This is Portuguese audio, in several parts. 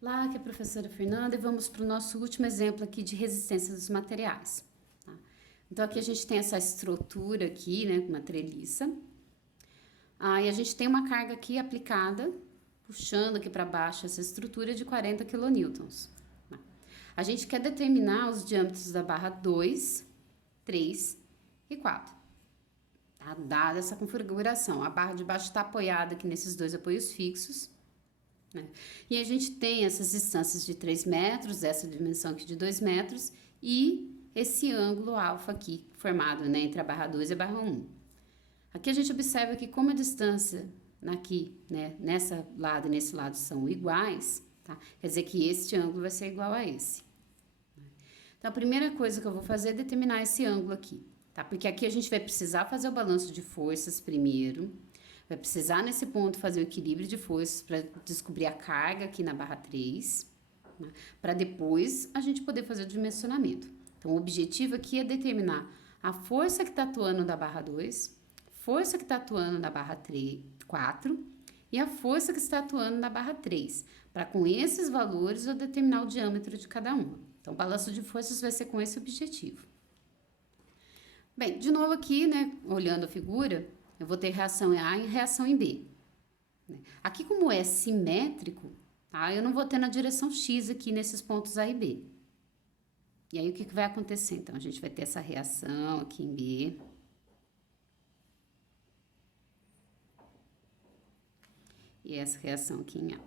Olá, aqui é a professora Fernanda e vamos para o nosso último exemplo aqui de resistência dos materiais. Tá? Então aqui a gente tem essa estrutura aqui, né, uma treliça. E a gente tem uma carga aqui aplicada, puxando aqui para baixo essa estrutura de 40 quilonewtons. Tá? A gente quer determinar os diâmetros da barra 2, 3 e 4. Tá? Dada essa configuração, a barra de baixo está apoiada aqui nesses dois apoios fixos. Né? E a gente tem essas distâncias de 3 metros, essa dimensão aqui de 2 metros e esse ângulo alfa aqui formado, né, entre a barra 2 e a barra 1. Aqui a gente observa que como a distância aqui, né, nessa lado e nesse lado são iguais, tá? Quer dizer que este ângulo vai ser igual a esse. Então a primeira coisa que eu vou fazer é determinar esse ângulo aqui, tá? Porque aqui a gente vai precisar fazer o balanço de forças primeiro. Vai precisar nesse ponto fazer o equilíbrio de forças para descobrir a carga aqui na barra 3, né? Para depois a gente poder fazer o dimensionamento. Então o objetivo aqui é determinar a força que está atuando na barra 2, força que está atuando na barra 3, 4 e a força que está atuando na barra 3, para com esses valores eu determinar o diâmetro de cada uma. Então o balanço de forças vai ser com esse objetivo. Bem, de novo aqui, né, olhando a figura, eu vou ter reação em A e reação em B. Aqui, como é simétrico, tá? Eu não vou ter na direção X aqui nesses pontos A e B. E aí, o que vai acontecer? Então, a gente vai ter essa reação aqui em B. E essa reação aqui em A.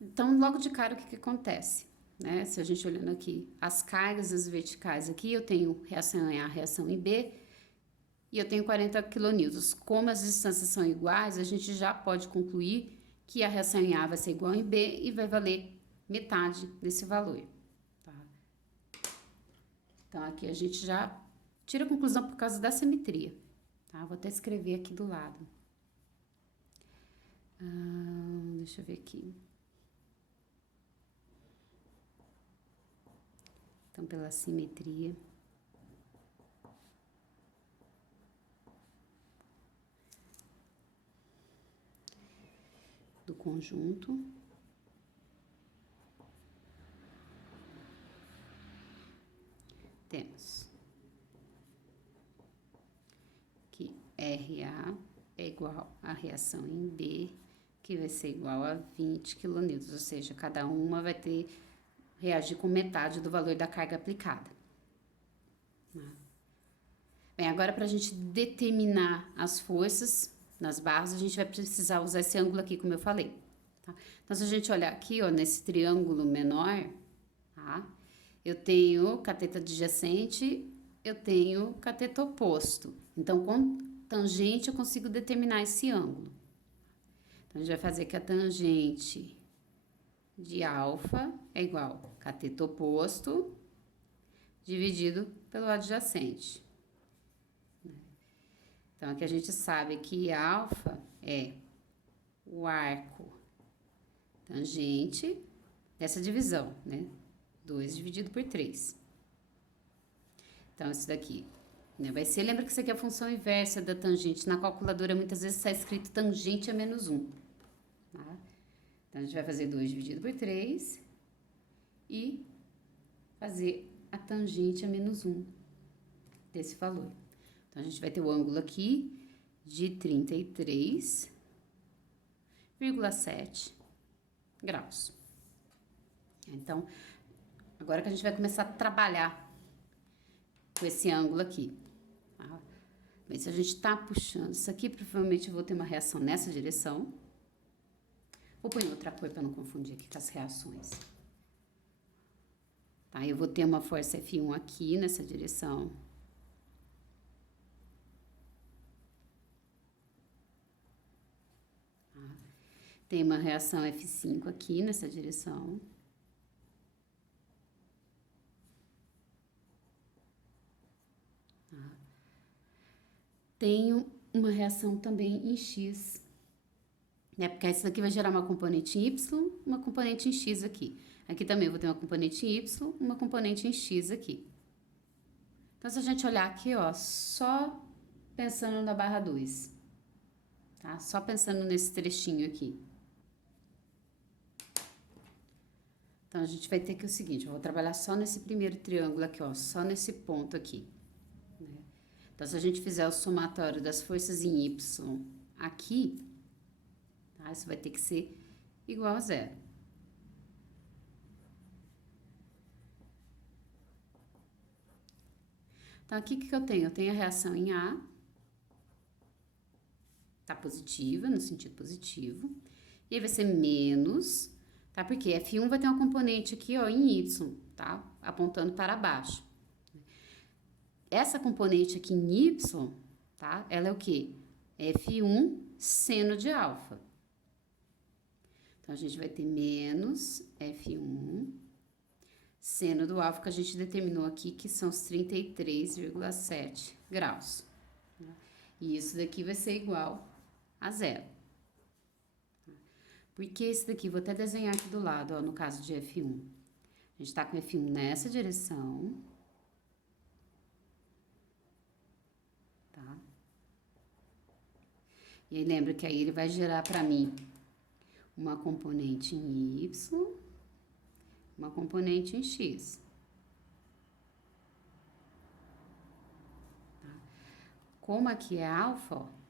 Então, logo de cara, o que acontece? Né? Se a gente olhando aqui, as cargas, as verticais aqui, eu tenho reação em A, reação em B, e eu tenho 40 quilonewtons. Como as distâncias são iguais, a gente já pode concluir que a reação em A vai ser igual em B e vai valer metade desse valor. Tá? Então, aqui a gente já tira a conclusão por causa da simetria. Tá? Vou até escrever aqui do lado. Deixa eu ver aqui. Então, pela simetria, do conjunto, temos que RA é igual à reação em B, que vai ser igual a 20 quilonewtons, ou seja, cada uma vai ter reagir com metade do valor da carga aplicada. Bem, agora para a gente determinar as forças nas barras, a gente vai precisar usar esse ângulo aqui, como eu falei. Tá? Então, se a gente olhar aqui, ó, nesse triângulo menor, tá? Eu tenho cateto adjacente, eu tenho cateto oposto. Então, com tangente, eu consigo determinar esse ângulo. Então, a gente vai fazer que a tangente de alfa é igual a cateto oposto dividido pelo adjacente. Então, aqui a gente sabe que alfa é o arco tangente dessa divisão, né? 2 dividido por 3. Então, isso daqui, né, vai ser... Lembra que isso aqui é a função inversa da tangente. Na calculadora, muitas vezes, está escrito tangente a menos 1. Tá? Então, a gente vai fazer 2 dividido por 3 e fazer a tangente a menos 1 desse valor. Então, a gente vai ter o ângulo aqui de 33,7 graus. Então, agora que a gente vai começar a trabalhar com esse ângulo aqui. Tá? Bem, se a gente tá puxando isso aqui, provavelmente eu vou ter uma reação nessa direção. Vou pôr em outra cor para não confundir aqui com as reações. Tá? Eu vou ter uma força F1 aqui nessa direção. Tá? Tem uma reação F5 aqui nessa direção. Tá? Tenho uma reação também em X, né? Porque isso daqui vai gerar uma componente em Y, uma componente em X aqui. Aqui também eu vou ter uma componente em Y, uma componente em X aqui. Então, se a gente olhar aqui, ó, só pensando na barra 2, tá? Só pensando nesse trechinho aqui. Então, a gente vai ter que o seguinte, eu vou trabalhar só nesse primeiro triângulo aqui, ó, só nesse ponto aqui, né? Então, se a gente fizer o somatório das forças em Y aqui, tá? Isso vai ter que ser igual a zero. Então, aqui o que eu tenho? Eu tenho a reação em A, tá positiva, no sentido positivo, e aí vai ser menos, tá? Porque F1 vai ter uma componente aqui, ó, em Y, tá? Apontando para baixo. Essa componente aqui em Y, tá? Ela é o quê? F1 seno de alfa. Então, a gente vai ter menos F1 seno do alfa que a gente determinou aqui, que são os 33,7 graus. E isso daqui vai ser igual a zero. Porque esse daqui, vou até desenhar aqui do lado, ó, no caso de F1. A gente tá com F1 nessa direção. Tá? E aí, lembra que aí ele vai gerar pra mim uma componente em Y, uma componente em X. Tá? Como aqui é alfa, ó,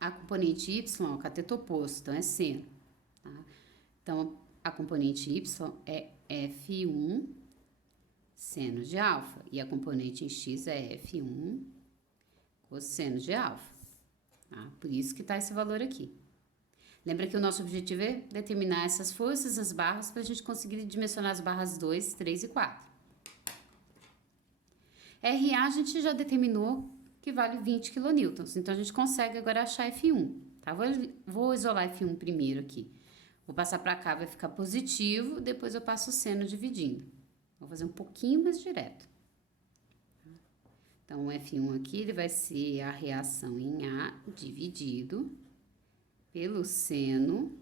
a componente Y é o cateto oposto, então é seno. Tá? Então, a componente Y é F1 seno de alfa, e a componente em X é F1 cosseno de alfa. Tá? Por isso que tá esse valor aqui. Lembra que o nosso objetivo é determinar essas forças nas barras para a gente conseguir dimensionar as barras 2, 3 e 4. RA a gente já determinou que vale 20 kN, então a gente consegue agora achar F1. Tá? Vou isolar F1 primeiro aqui. Vou passar para cá, vai ficar positivo, depois eu passo o seno dividindo. Vou fazer um pouquinho mais direto. Então, o F1 aqui, ele vai ser a reação em A dividido pelo seno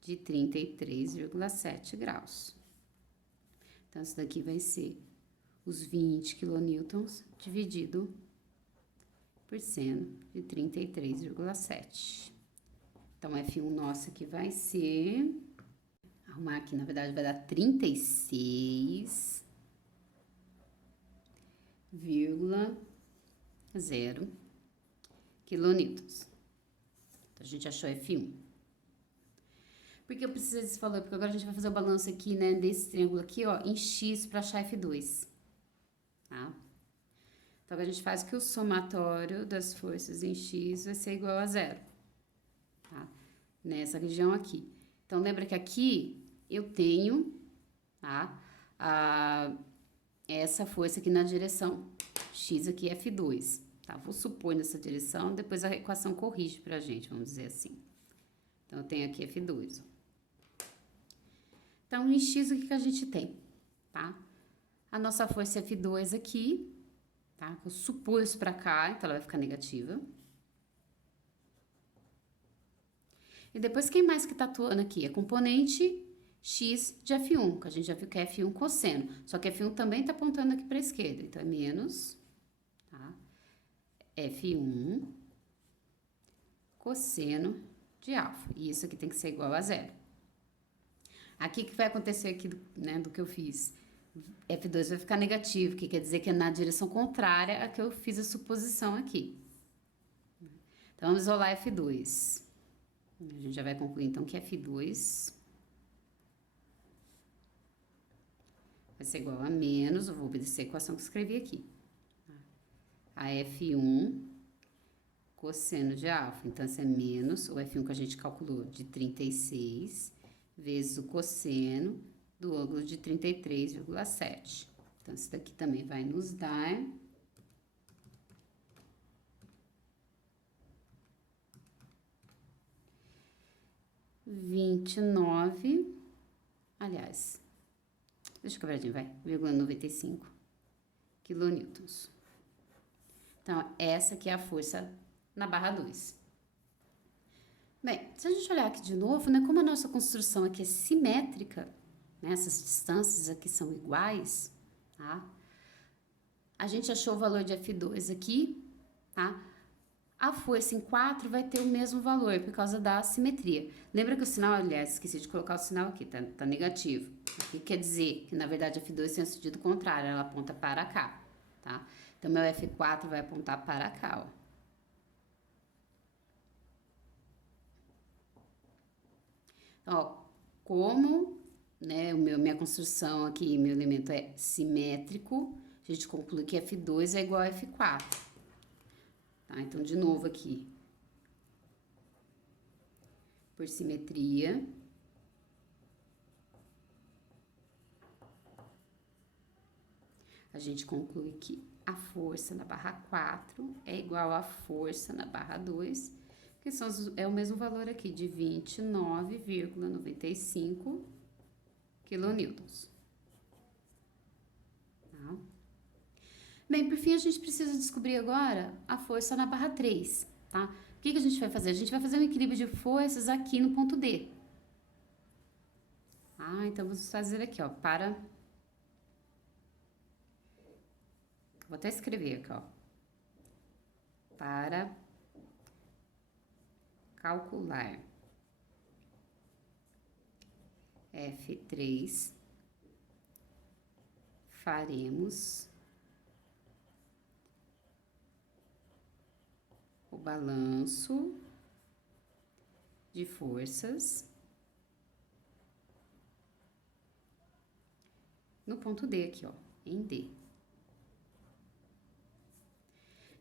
de 33,7 graus. Então, isso daqui vai ser os 20 kN dividido por seno de 33,7. Então, F1 nosso aqui vai ser... Arrumar aqui, na verdade, vai dar 36,0 quilonewtons. Então, a gente achou F1. Por que eu preciso desse valor? Porque agora a gente vai fazer o balanço aqui, né, desse triângulo aqui, ó, em X para achar F2. Tá? Então, a gente faz que o somatório das forças em X vai ser igual a zero. Tá? Nessa região aqui. Então, lembra que aqui eu tenho, tá, essa força aqui na direção X aqui, F2, tá? Vou supor nessa direção, depois a equação corrige pra gente, vamos dizer assim. Então, eu tenho aqui F2. Então, em X, o que a gente tem, tá? A nossa força F2 aqui, tá? Eu supus pra cá, então ela vai ficar negativa. E depois, quem mais que tá atuando aqui? A componente X de F1, que a gente já viu que é F1 cosseno. Só que F1 também tá apontando aqui pra esquerda. Então, é menos, tá? F1 cosseno de alfa. E isso aqui tem que ser igual a zero. Aqui, o que vai acontecer aqui, né, do que eu fiz? F2 vai ficar negativo, que quer dizer que é na direção contrária a que eu fiz a suposição aqui. Então, vamos isolar F2. A gente já vai concluir, então, que F2 vai ser igual a menos, eu vou obedecer a equação que eu escrevi aqui. A F1 cosseno de alfa. Então, esse é menos o F1 que a gente calculou de 36 vezes o cosseno do ângulo de 33,7. Então, isso daqui também vai nos dar... aliás, deixa eu quebradinho, vai, 0,95 quilonewtons. Então, essa aqui é a força na barra 2. Bem, se a gente olhar aqui de novo, né, como a nossa construção aqui é simétrica, né, essas distâncias aqui são iguais, tá? A gente achou o valor de F2 aqui, tá? A força em 4 vai ter o mesmo valor por causa da simetria. Lembra que o sinal, aliás, esqueci de colocar o sinal aqui, tá negativo. Aqui quer dizer que, na verdade, a F2 tem o sentido contrário, ela aponta para cá, tá? Então, meu F4 vai apontar para cá, ó. Então, ó, como, né, minha construção aqui, meu elemento é simétrico, a gente conclui que F2 é igual a F4. Tá? Então, de novo aqui, por simetria, a gente conclui que a força na barra 4 é igual à força na barra 2, que é o mesmo valor aqui, de 29,95 quilonewtons. Tá? Bem, por fim, a gente precisa descobrir agora a força na barra 3, tá? O que a gente vai fazer? A gente vai fazer um equilíbrio de forças aqui no ponto D. Então vamos fazer aqui, ó, vou até escrever aqui, ó. Para calcular F3, faremos o balanço de forças no ponto D aqui, ó, em D.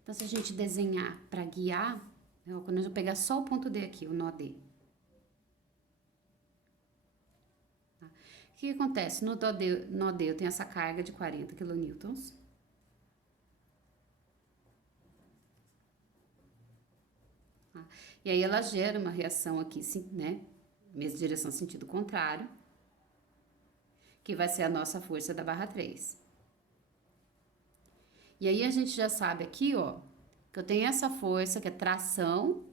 Então, se a gente desenhar para guiar, quando eu pegar só o ponto D aqui, o nó D. Tá? O que acontece? No nó D eu tenho essa carga de 40 quilonewtons. Tá? E aí ela gera uma reação aqui, né? Mesma direção, sentido contrário. Que vai ser a nossa força da barra 3. E aí a gente já sabe aqui, ó, que eu tenho essa força que é tração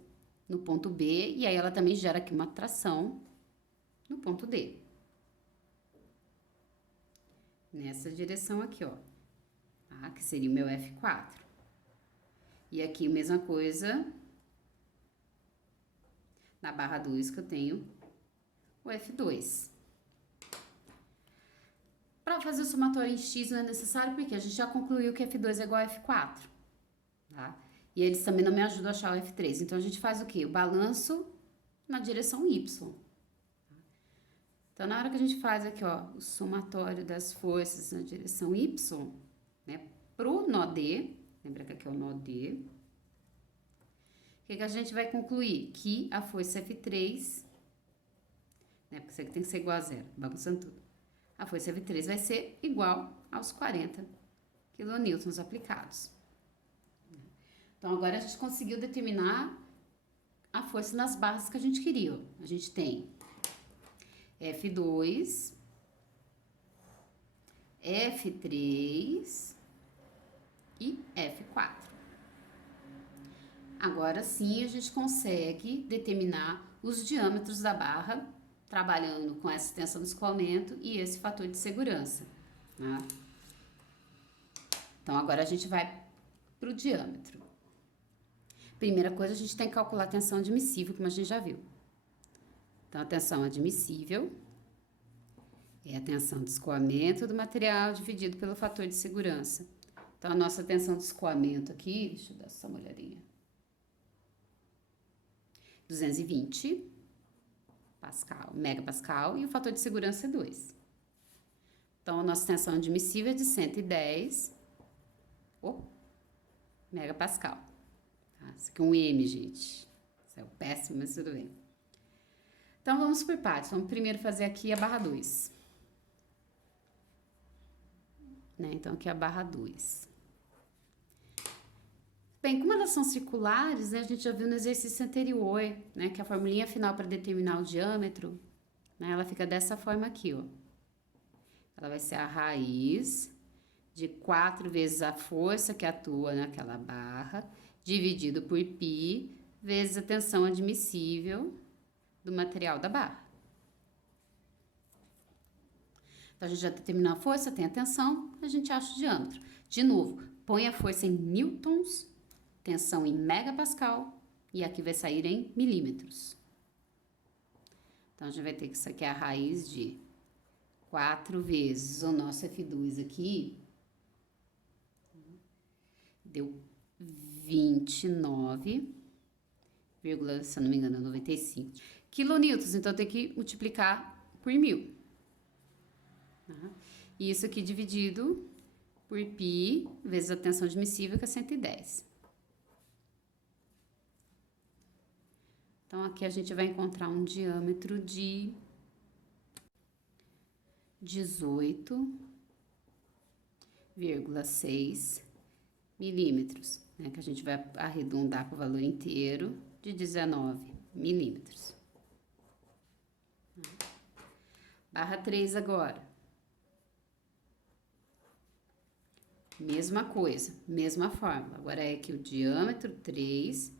no ponto B, e aí ela também gera aqui uma tração no ponto D. Nessa direção aqui, ó, tá? Que seria o meu F4. E aqui a mesma coisa na barra 2 que eu tenho o F2. Para fazer o somatório em X não é necessário, porque a gente já concluiu que F2 é igual a F4, tá? E eles também não me ajudam a achar o F3. Então, a gente faz o quê? O balanço na direção Y. Então, na hora que a gente faz aqui, ó, o somatório das forças na direção Y, né, pro nó D, lembra que aqui é o nó D, o que a gente vai concluir? Que a força F3, né, porque isso aqui tem que ser igual a zero, bagunçando tudo. A força F3 vai ser igual aos 40 quilonewtons aplicados. Então, agora a gente conseguiu determinar a força nas barras que a gente queria. A gente tem F2, F3 e F4. Agora sim a gente consegue determinar os diâmetros da barra trabalhando com essa extensão do escoamento e esse fator de segurança. Tá? Então, agora a gente vai para o diâmetro. Primeira coisa, a gente tem que calcular a tensão admissível, como a gente já viu. Então, a tensão admissível é a tensão de escoamento do material dividido pelo fator de segurança. Então, a nossa tensão de escoamento aqui, deixa eu dar só uma olhadinha. 220 megapascal, e o fator de segurança é 2. Então, a nossa tensão admissível é de 110 megapascal. Tá? Isso aqui é um M, gente. Isso é péssimo, mas tudo bem. Então, vamos por partes. Vamos primeiro fazer aqui a barra 2. Né? Então, aqui é a barra 2. Bem, como elas são circulares, né, a gente já viu no exercício anterior, né, que a formulinha final para determinar o diâmetro, né, ela fica dessa forma aqui, ó. Ela vai ser a raiz de 4 vezes a força que atua naquela barra, dividido por π, vezes a tensão admissível do material da barra. Então, a gente já determinou a força, tem a tensão, a gente acha o diâmetro. De novo, põe a força em newtons tensão em megapascal e aqui vai sair em milímetros. Então, a gente vai ter que isso aqui é a raiz de 4 vezes o nosso F2 aqui, deu 29, se eu não me engano, 95 quilonewtons. Então, tem que multiplicar por 1000. E isso aqui dividido por π vezes a tensão admissível, que é 110. Então, aqui a gente vai encontrar um diâmetro de 18,6 milímetros, né? Que a gente vai arredondar para o valor inteiro de 19 milímetros. Barra 3 agora. Mesma coisa, mesma fórmula. Agora é que o diâmetro 3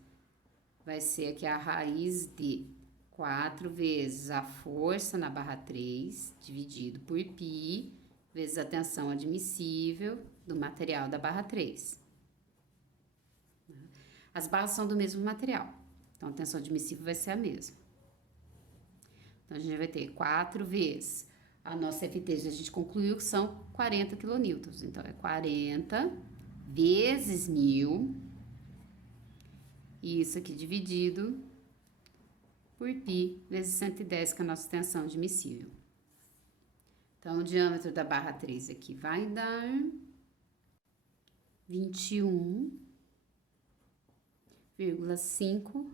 vai ser aqui a raiz de 4 vezes a força na barra 3, dividido por π, vezes a tensão admissível do material da barra 3. As barras são do mesmo material, então a tensão admissível vai ser a mesma. Então, a gente vai ter 4 vezes a nossa FT, a gente concluiu que são 40 quilonewtons. Então, é 40 vezes 1000, e isso aqui dividido por π vezes 110, que é a nossa tensão admissível. Então, o diâmetro da barra 3 aqui vai dar 21,5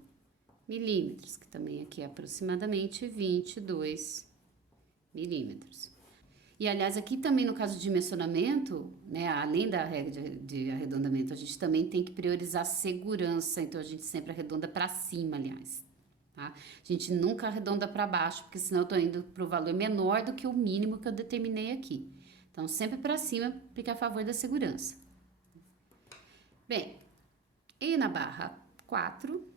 milímetros, que também aqui é aproximadamente 22 milímetros. E, aliás, aqui também no caso de dimensionamento, né, além da regra de arredondamento, a gente também tem que priorizar segurança, então a gente sempre arredonda para cima, aliás. Tá? A gente nunca arredonda para baixo, porque senão eu tô indo para o valor menor do que o mínimo que eu determinei aqui. Então, sempre para cima, porque é a favor da segurança. Bem, e na barra 4...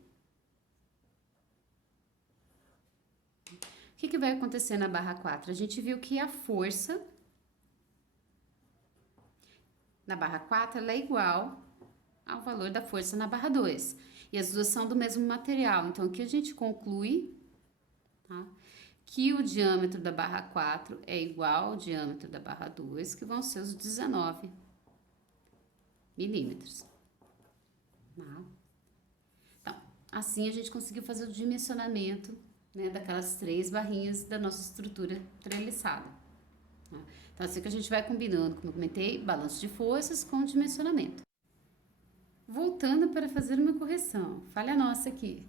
O que vai acontecer na barra 4? A gente viu que a força na barra 4 ela é igual ao valor da força na barra 2. E as duas são do mesmo material. Então, aqui a gente conclui, tá, que o diâmetro da barra 4 é igual ao diâmetro da barra 2, que vão ser os 19 milímetros. Tá? Então, assim a gente conseguiu fazer o dimensionamento, né, daquelas 3 barrinhas da nossa estrutura treliçada. Tá? Então, assim que a gente vai combinando, como eu comentei, balanço de forças com dimensionamento. Voltando para fazer uma correção, falha nossa aqui,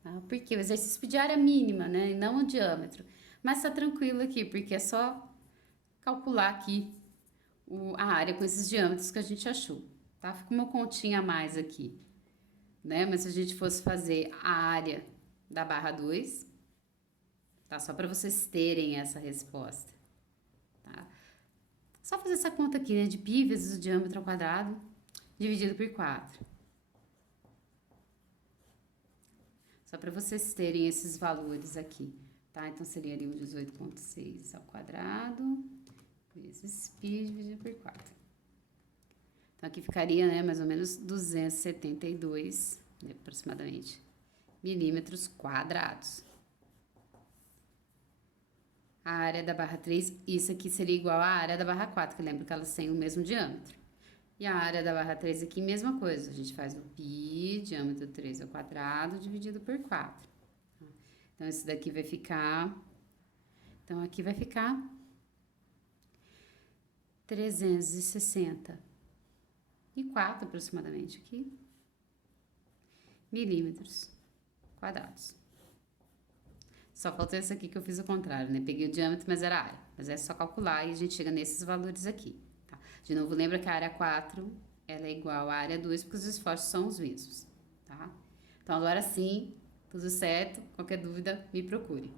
tá? Porque o exercício de área mínima, né, e não o diâmetro. Mas tá tranquilo aqui, porque é só calcular aqui a área com esses diâmetros que a gente achou, tá? Fica uma continha a mais aqui, né? Mas se a gente fosse fazer a área da barra 2... Tá? Só para vocês terem essa resposta, tá? Só fazer essa conta aqui, né? De π vezes o diâmetro ao quadrado, dividido por 4. Só para vocês terem esses valores aqui, tá? Então, seria ali o 18,6 ao quadrado, vezes π dividido por 4. Então, aqui ficaria, né, mais ou menos 272, né, aproximadamente, milímetros quadrados. A área da barra 3, isso aqui seria igual à área da barra 4, que lembra que elas têm o mesmo diâmetro. E a área da barra 3 aqui, mesma coisa, a gente faz o π, diâmetro 3 ao quadrado, dividido por 4. Então, esse daqui vai ficar... Então, aqui vai ficar 364 aproximadamente aqui, milímetros quadrados. Só faltou esse aqui que eu fiz o contrário, né? Peguei o diâmetro, mas era a área. Mas é só calcular e a gente chega nesses valores aqui, tá? De novo, lembra que a área 4, ela é igual à área 2, porque os esforços são os mesmos, tá? Então, agora sim, tudo certo. Qualquer dúvida, me procure.